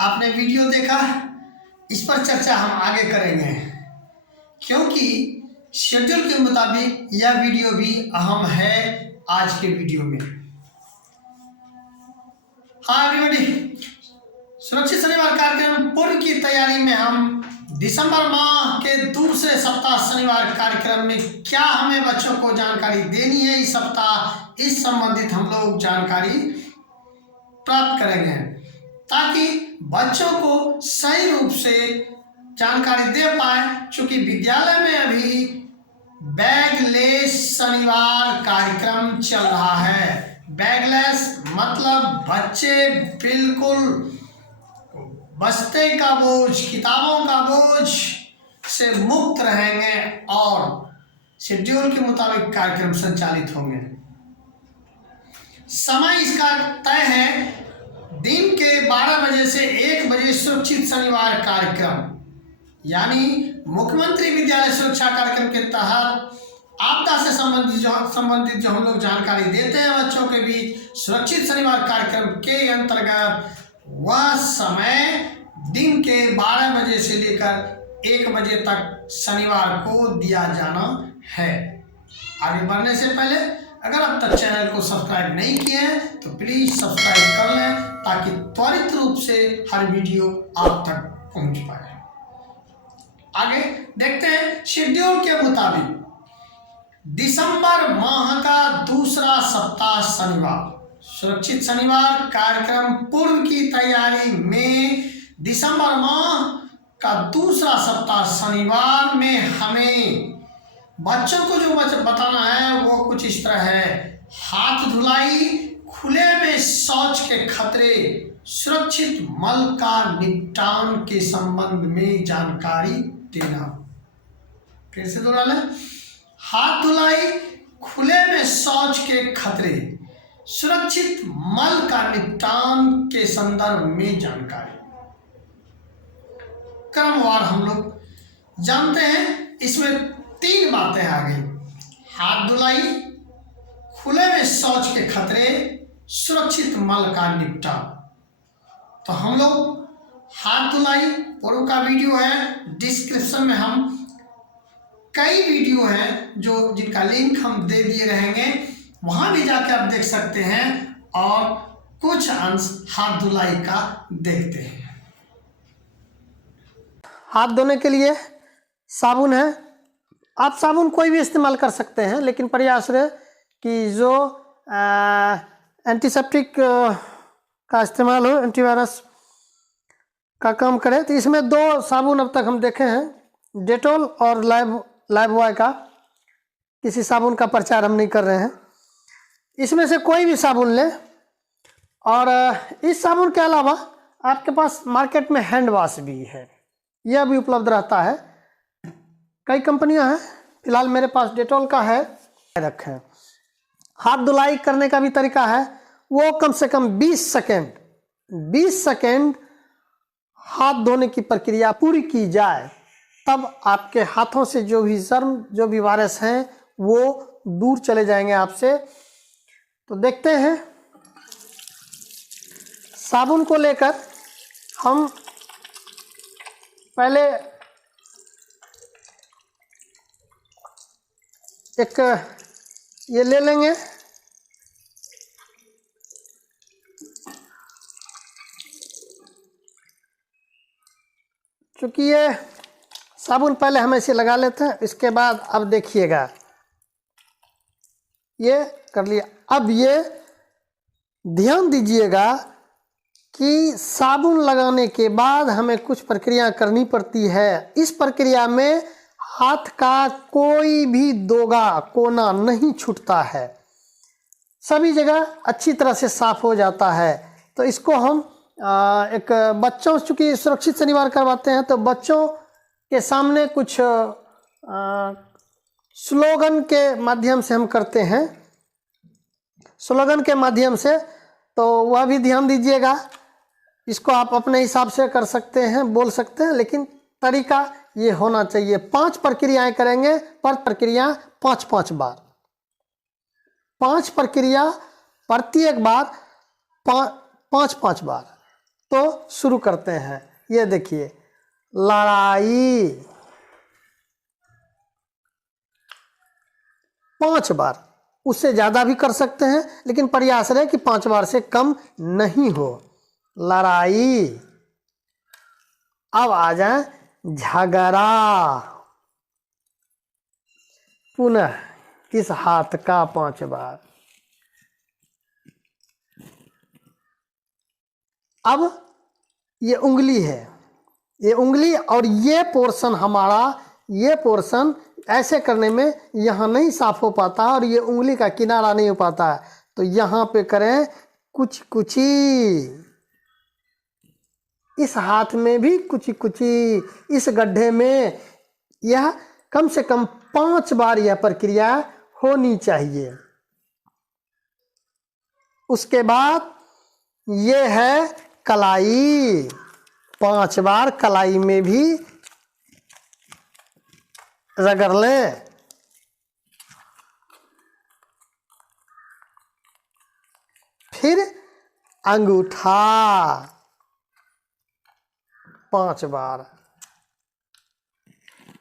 आपने वीडियो देखा, इस पर चर्चा हम आगे करेंगे क्योंकि शेड्यूल के मुताबिक यह वीडियो भी अहम है आज के वीडियो में। हाँ एवरीबॉडी, सुरक्षित शनिवार कार्यक्रम पूर्व की तैयारी में हम दिसंबर माह के दूसरे सप्ताह शनिवार कार्यक्रम में क्या हमें बच्चों को जानकारी देनी है इस सप्ताह, इस संबंधित हम लोग जानकारी प्राप्त करेंगे ताकि बच्चों को सही रूप से जानकारी दे पाए। चूंकि विद्यालय में अभी बैगलेस शनिवार कार्यक्रम चल रहा है। बैगलेस मतलब बच्चे बिल्कुल बस्ते का बोझ, किताबों का बोझ से मुक्त रहेंगे और शेड्यूल के मुताबिक कार्यक्रम संचालित होंगे। समय इसका तय है, दिन के 12 बजे से 1 बजे सुरक्षित शनिवार कार्यक्रम, यानी मुख्यमंत्री विद्यालय सुरक्षा कार्यक्रम के तहत आपदा से संबंधित जो हम लोग जानकारी देते हैं बच्चों के बीच, सुरक्षित शनिवार कार्यक्रम के अंतर्गत वह समय दिन के 12 बजे से लेकर 1 बजे तक शनिवार को दिया जाना है। आगे बढ़ने से पहले अगर अब तक चैनल को सब्सक्राइब नहीं किए हैं तो प्लीज सब्सक्राइब कर लें ताकि त्वरित रूप से हर वीडियो आप तक पहुंच पाए। आगे देखते हैं, शेड्यूल के मुताबिक दिसंबर माह का दूसरा सप्ताह शनिवार, सुरक्षित शनिवार कार्यक्रम पूर्व की तैयारी में दिसंबर माह का दूसरा सप्ताह शनिवार में हमें बच्चों को जो बताना है वो कुछ इस तरह है। हाथ धुलाई, खुले में शौच के खतरे, सुरक्षित मल का निपटान के संबंध में जानकारी देना। फिर से दोहरा लें, हाथ धुलाई, खुले में शौच के खतरे, सुरक्षित मल का निपटान के संदर्भ में जानकारी। क्रमवार हम लोग जानते हैं, इसमें 3 बातें आ गई। हाथ धुलाई, खुले में शौच के खतरे, सुरक्षित मल का निपटान। तो हम लोग हाथ धुलाई पूर्व का वीडियो है, डिस्क्रिप्शन में हम कई वीडियो हैं जो जिनका लिंक हम दे दिए रहेंगे, वहां भी जाकर आप देख सकते हैं और कुछ अंश हाथ धुलाई का देखते हैं। हाथ धोने के लिए साबुन है, आप साबुन कोई भी इस्तेमाल कर सकते हैं, लेकिन प्रयास रहे कि जो एंटीसेप्टिक का इस्तेमाल हो, एंटीवायरस का काम करे। तो इसमें 2 साबुन अब तक हम देखे हैं, डेटॉल और लाइफबॉय का। किसी साबुन का प्रचार हम नहीं कर रहे हैं, इसमें से कोई भी साबुन लें। और इस साबुन के अलावा आपके पास मार्केट में हैंड वॉश भी है, यह भी उपलब्ध रहता है। कई कंपनियां हैं, फिलहाल मेरे पास डेटॉल का है रखें। हाथ धुलाई करने का भी तरीका है, वो कम से कम 20 सेकेंड हाथ धोने की प्रक्रिया पूरी की जाए, तब आपके हाथों से जो भी जर्म, जो भी वायरस हैं वो दूर चले जाएंगे आपसे। तो देखते हैं, साबुन को लेकर हम पहले एक ये ले लेंगे, क्योंकि ये साबुन पहले हम ऐसे लगा लेते हैं। इसके बाद अब देखिएगा, ये कर लिया। अब ये ध्यान दीजिएगा कि साबुन लगाने के बाद हमें कुछ प्रक्रिया करनी पड़ती है। इस प्रक्रिया में हाथ का कोई भी दोगा कोना नहीं छूटता है, सभी जगह अच्छी तरह से साफ हो जाता है। तो इसको हम एक बच्चों, चूँकि सुरक्षित शनिवार करवाते हैं, तो बच्चों के सामने कुछ स्लोगन के माध्यम से हम करते हैं, स्लोगन के माध्यम से। तो वह भी ध्यान दीजिएगा, इसको आप अपने हिसाब से कर सकते हैं, बोल सकते हैं, लेकिन तरीका ये होना चाहिए। 5 प्रक्रियाएं करेंगे, पर प्रक्रिया 5-5 बार, 5 प्रक्रिया प्रत्येक बार 5-5 बार। तो शुरू करते हैं। ये देखिए, लड़ाई 5 बार, उससे ज़्यादा भी कर सकते हैं, लेकिन प्रयास रहे कि 5 बार से कम नहीं हो। लड़ाई। अब आ जाए झगड़ा। पुनः इस हाथ का 5 बार। अब ये उंगली है, ये उंगली और ये पोर्शन हमारा, ये पोर्शन ऐसे करने में यहाँ नहीं साफ हो पाता और ये उंगली का किनारा नहीं हो पाता है, तो यहाँ पे करें कुछ कुची। इस हाथ में भी कुची कुची, इस गड्ढे में। यह कम से कम 5 बार यह प्रक्रिया होनी चाहिए। उसके बाद ये है कलाई। 5 बार कलाई में भी रगड़ लें। फिर अंगूठा 5 बार।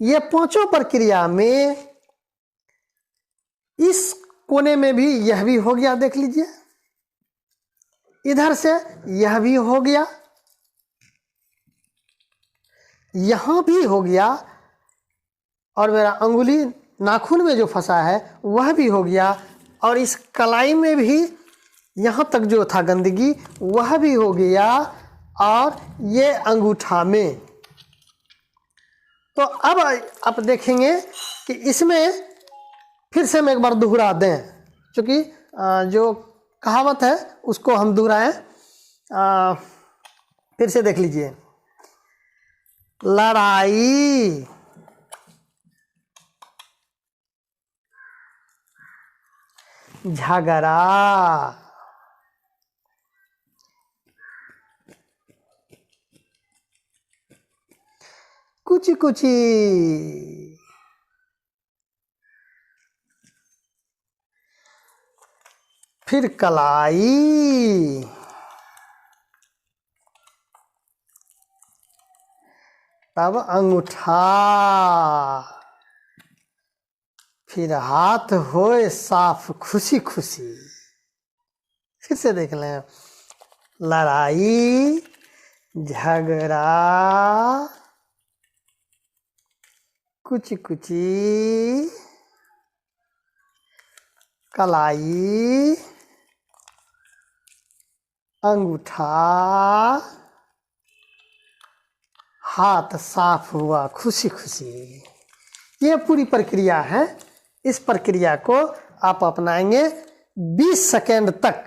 ये 5 प्रक्रिया में इस कोने में भी यह भी हो गया, देख लीजिए, इधर से यह भी हो गया, यहां भी हो गया, और मेरा अंगुली नाखून में जो फंसा है वह भी हो गया, और इस कलाई में भी यहाँ तक जो था गंदगी वह भी हो गया, और ये अंगूठा में। तो अब आप देखेंगे कि इसमें फिर से हम एक बार दोहरा दें, क्योंकि जो कहावत है उसको हम दोहराएं। फिर से देख लीजिए, लड़ाई, झगड़ा, कुची कुची, फिर कलाई, तब अंगूठा, फिर हाथ होए साफ खुशी खुशी। फिर से देख लें, लड़ाई, झगड़ा, कुची कुची, कलाई, अंगूठा, हाथ साफ हुआ खुशी खुशी। ये पूरी प्रक्रिया है। इस प्रक्रिया को आप अपनाएंगे 20 सेकेंड तक।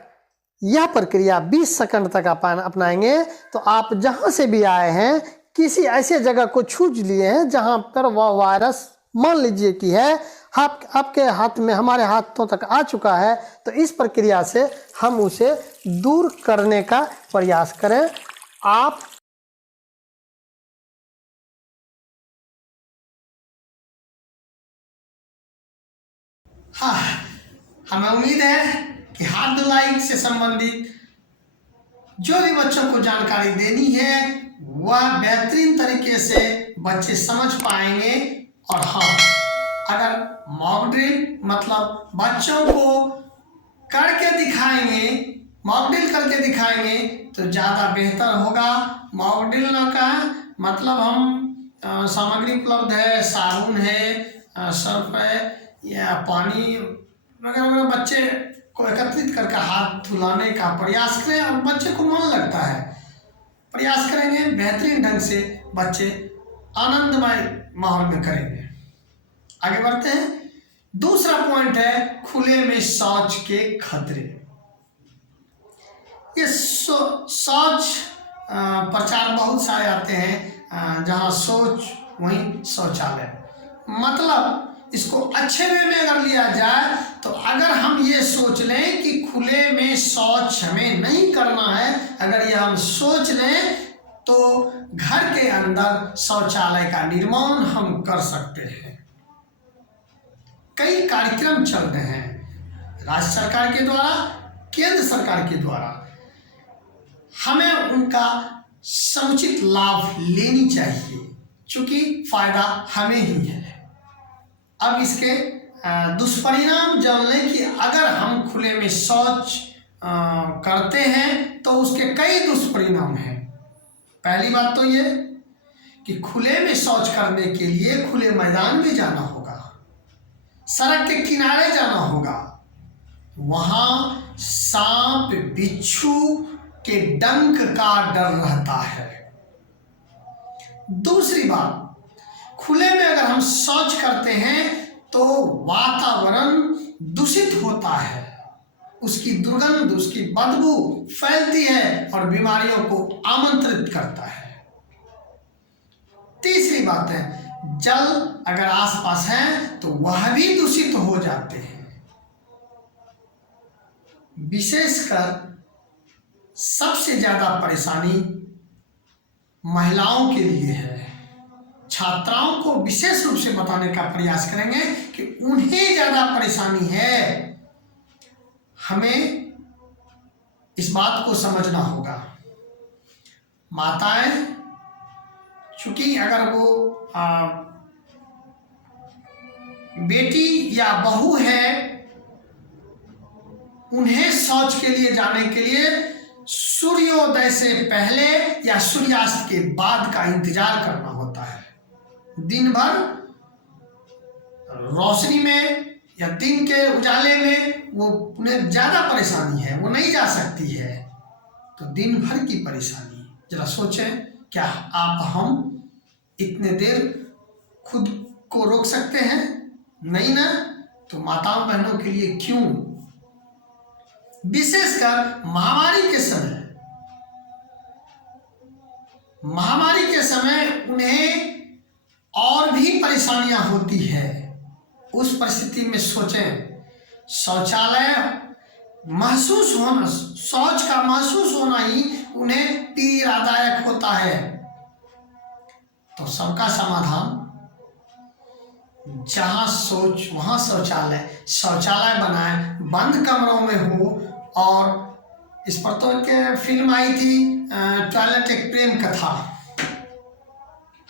यह प्रक्रिया 20 सेकंड तक आप अपनाएंगे तो आप जहां से भी आए हैं, किसी ऐसे जगह को छू लिए हैं जहां पर वह वायरस मान लीजिए कि है, आपके हाथ में, हमारे हाथों तक आ चुका है, तो इस प्रक्रिया से हम उसे दूर करने का प्रयास करें। आप हाँ, हमें उम्मीद है कि हाथ धुलाई से संबंधित जो भी बच्चों को जानकारी देनी है वह बेहतरीन तरीके से बच्चे समझ पाएंगे। और हाँ, अगर मॉक ड्रिल मतलब बच्चों को करके दिखाएंगे, मॉक ड्रिल करके दिखाएंगे तो ज़्यादा बेहतर होगा। मॉक ड्रिल न का मतलब हम सामग्री उपलब्ध है, साबुन है, सर्फ है या पानी वगैरह, बच्चे को एकत्रित करके हाथ धुलाने का प्रयास करें और बच्चे को मन लगता है। प्रयास करेंगे बेहतरीन ढंग से, बच्चे आनंदमय माहौल में करेंगे। आगे बढ़ते हैं। दूसरा पॉइंट है खुले में शौच के खतरे। ये शौच प्रचार बहुत सारे आते हैं, जहाँ शौच वहीं शौचालय, मतलब इसको अच्छे वे में अगर लिया जाए तो अगर हम ये सोच लें कि खुले में शौच हमें नहीं करना है, अगर ये हम सोच लें तो घर के अंदर शौचालय का निर्माण हम कर सकते हैं। कई कार्यक्रम चल रहे हैं राज्य सरकार के द्वारा, केंद्र सरकार के द्वारा। हमें उनका समुचित लाभ लेनी चाहिए, क्योंकि फायदा हमें ही है। अब इसके दुष्परिणाम जान लें कि अगर हम खुले में शौच करते हैं तो उसके कई दुष्परिणाम हैं। पहली बात तो ये कि खुले में शौच करने के लिए खुले मैदान में जाना होगा, सड़क के किनारे जाना होगा, वहाँ सांप बिच्छू के डंक का डर रहता है। दूसरी बात, खुले में अगर हम शौच करते हैं तो वातावरण दूषित होता है, उसकी दुर्गंध, उसकी बदबू फैलती है और बीमारियों को आमंत्रित करता है। तीसरी बात है, जल अगर आसपास है तो वह भी दूषित हो जाते हैं। विशेषकर सबसे ज्यादा परेशानी महिलाओं के लिए है। छात्राओं को विशेष रूप से बताने का प्रयास करेंगे कि उन्हें ज्यादा परेशानी है। हमें इस बात को समझना होगा। माताएं, चूंकि अगर वो बेटी या बहू है, उन्हें शौच के लिए जाने के लिए सूर्योदय से पहले या सूर्यास्त के बाद का इंतजार करना होता है। दिन भर रोशनी में या दिन के उजाले में वो उन्हें ज़्यादा परेशानी है, वो नहीं जा सकती है। तो दिन भर की परेशानी, जरा सोचें, क्या हम इतने देर खुद को रोक सकते हैं? नहीं ना। तो माताओं बहनों के लिए क्यों, विशेषकर महामारी के समय उन्हें और भी परेशानियां होती है। उस परिस्थिति में सोचें, शौचालय महसूस होना, शौच का महसूस होना ही उन्हें पीड़ादायक होता है। तो सबका समाधान, जहां सोच वहां शौचालय, शौचालय बनाए, बंद कमरों में हो। और इस पर तो एक फिल्म आई थी, टॉयलेट एक प्रेम कथा,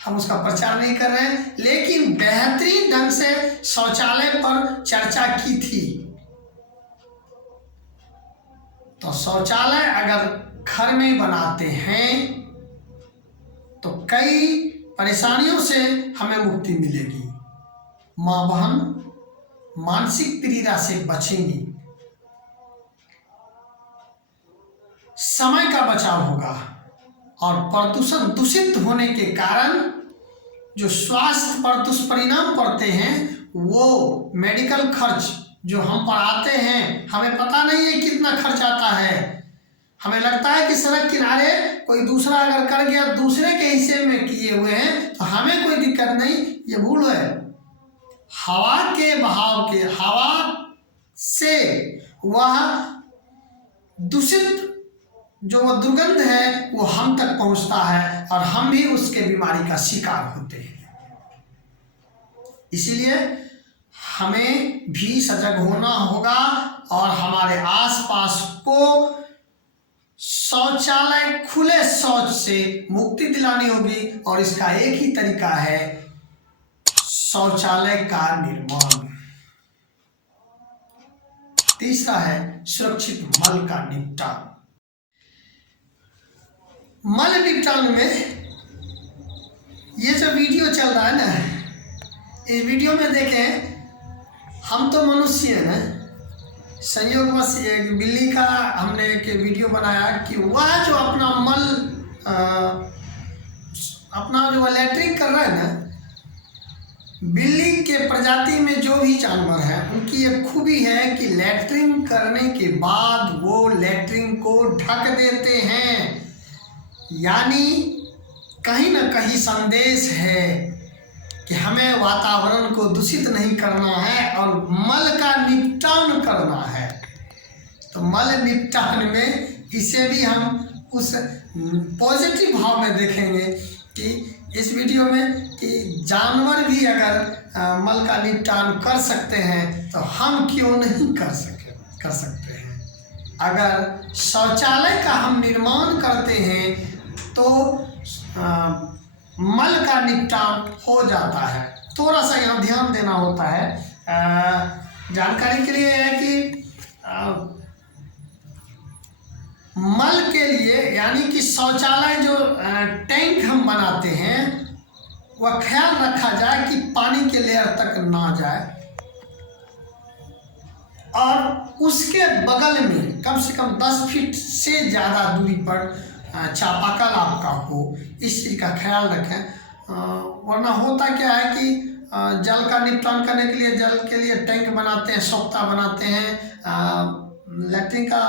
हम उसका प्रचार नहीं कर रहे हैं, लेकिन बेहतरीन ढंग से शौचालय पर चर्चा की थी। तो शौचालय अगर घर में बनाते हैं तो कई परेशानियों से हमें मुक्ति मिलेगी। माँ बहन मानसिक पीड़ा से बचेंगी, समय का बचाव होगा और प्रदूषण दूषित होने के कारण जो स्वास्थ्य पर दुष्परिणाम पड़ते हैं, वो मेडिकल खर्च जो हम पर आते हैं, हमें पता नहीं है कितना खर्च आता है। हमें लगता है कि सड़क किनारे कोई दूसरा अगर कर गया, दूसरे के हिस्से में किए हुए हैं तो हमें कोई दिक्कत नहीं, ये भूल है। हवा के बहाव के, हवा से वह दूषित जो वह दुर्गंध है वो हम तक पहुंचता है और हम भी उसके बीमारी का शिकार होते हैं। इसीलिए हमें भी सजग होना होगा और हमारे आसपास को शौचालय, खुले शौच से मुक्ति दिलानी होगी। और इसका एक ही तरीका है, शौचालय का निर्माण। तीसरा है सुरक्षित मल का निपटान। मल निपटान में ये जो वीडियो चल रहा है ना, इस वीडियो में देखें, हम तो मनुष्य हैं ना, संयोगवश एक बिल्ली का हमने एक वीडियो बनाया कि वह जो अपना मल, अपना जो लैट्रिन कर रहा है ना, बिल्ली के प्रजाति में जो भी जानवर है उनकी एक खूबी है कि लैट्रिन करने के बाद वो लैट्रिन को ढक देते हैं। यानी कहीं ना कहीं संदेश है कि हमें वातावरण को दूषित नहीं करना है और मल का निपटान करना है। तो मल निपटान में इसे भी हम उस पॉजिटिव भाव में देखेंगे कि इस वीडियो में कि जानवर भी अगर मल का निपटान कर सकते हैं तो हम क्यों नहीं कर सकते हैं। अगर शौचालय का हम निर्माण करते हैं तो मल का निपटान हो जाता है। थोड़ा सा यहाँ ध्यान देना होता है। जानकारी के लिए है कि मल के लिए यानी कि शौचालय जो टैंक हम बनाते हैं वह ख्याल रखा जाए कि पानी के लेयर तक ना जाए और उसके बगल में कम से कम 10 फीट से ज़्यादा दूरी पर चापाकल आपका हो। इस चीज़ का ख्याल रखें। वरना होता क्या है कि जल का निपटान करने के लिए जल के लिए टैंक बनाते हैं, सोख्ता बनाते हैं, लैट्रिन का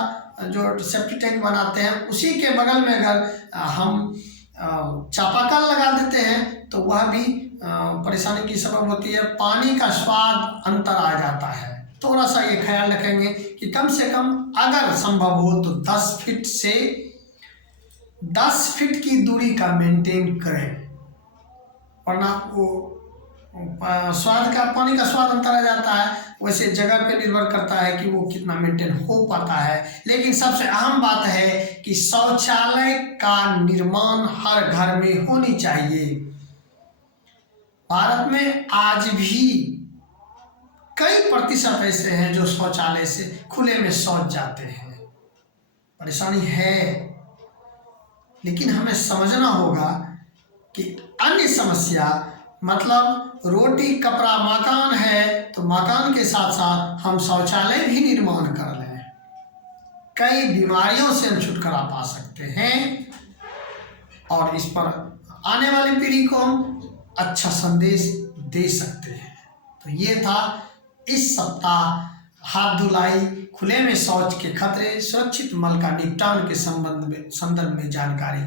जो सेप्टिक टैंक बनाते हैं, उसी के बगल में अगर हम चापाकल लगा देते हैं तो वह भी परेशानी की सबब होती है। पानी का स्वाद अंतर आ जाता है। थोड़ा सा ये ख्याल रखेंगे कि कम से कम अगर संभव हो तो 10 फीट से 10 फीट की दूरी का मेंटेन करें, वरना वो स्वाद का पानी का स्वाद अंतर आ जाता है। वैसे जगह पे निर्भर करता है कि वो कितना मेंटेन हो पाता है। लेकिन सबसे अहम बात है कि शौचालय का निर्माण हर घर में होनी चाहिए। भारत में आज भी कई प्रतिशत ऐसे हैं जो शौचालय से खुले में शौच जाते हैं। परेशानी है, लेकिन हमें समझना होगा कि अन्य समस्या मतलब रोटी कपड़ा मकान है तो मकान के साथ साथ हम शौचालय भी निर्माण कर लें। कई बीमारियों से हम छुटकारा पा सकते हैं और इस पर आने वाली पीढ़ी को हम अच्छा संदेश दे सकते हैं। तो ये था इस सप्ताह हाथ धुलाई, खुले में शौच के खतरे, सुरक्षित मल का निपटान के संदर्भ में जानकारी।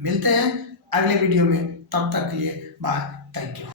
मिलते हैं अगले वीडियो में, तब तक के लिए बाय, थैंक यू।